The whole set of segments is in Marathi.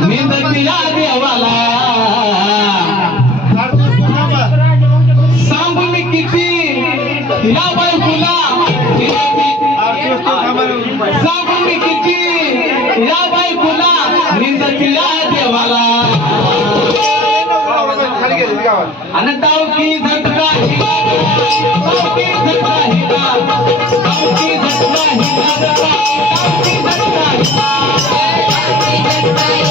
निंदतीला देवाला सांगू मी किती? या बायकोला सांगू मी किती? या बायकोला निंदतीला देवाला आणि डावकी झटका झटका झटका झटका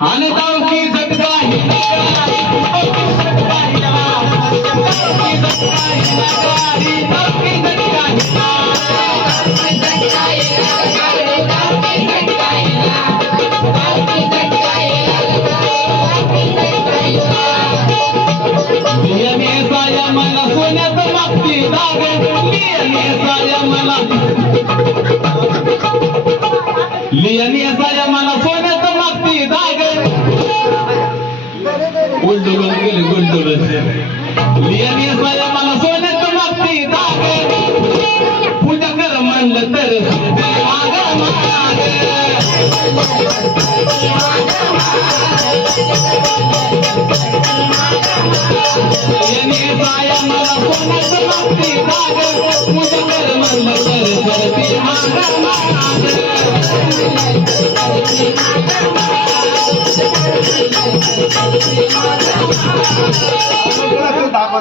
आणि डावकी झटका हिला मला लिहिणे साया मला सोन्यात मागती दाग गुलडुलून गेले गुलडुलून लिहिणे साया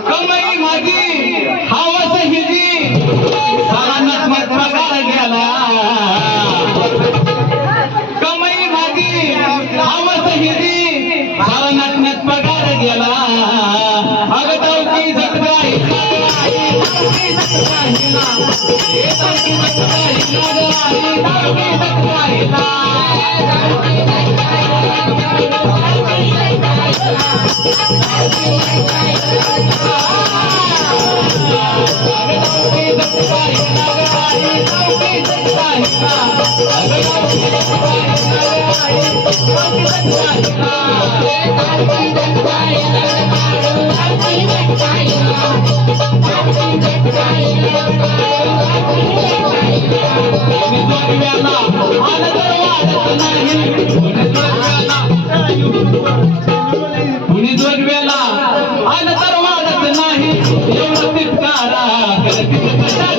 कमाई माझी हवस हिजी. सरानात्मक पगार गेला कमाई माझी हवस हिजी. सरानात्मक पगार गेला अग दौकी जगदाई. जगदाई. दौकी झटका हिला हे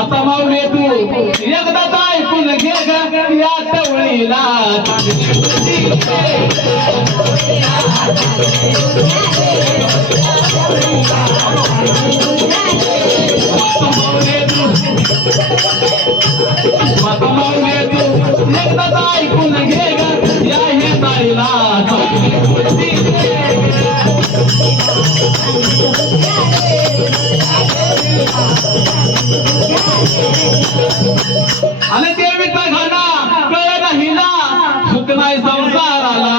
माता माऊले तू एकदा ऐकून घे या टवळीला माता माऊले तू माता ऐकून घे या हे ताईला. आणि ते देवीचा घाना कळ ना सुख नाही संसाराला.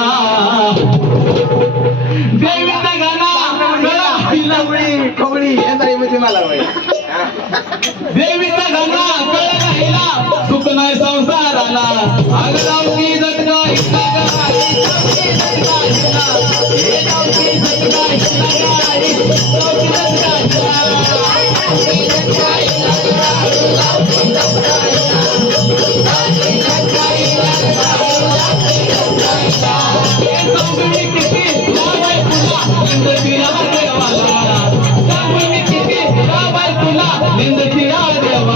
ते देवीचा घाना कळ कवळी कबड्डी येणार म्हणजे मला देवीचा घाना कळ ना सुख नाही संसाराला अग जाऊकी इतका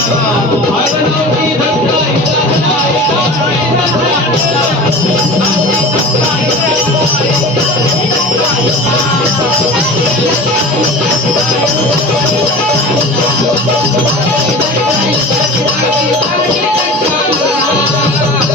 देवाला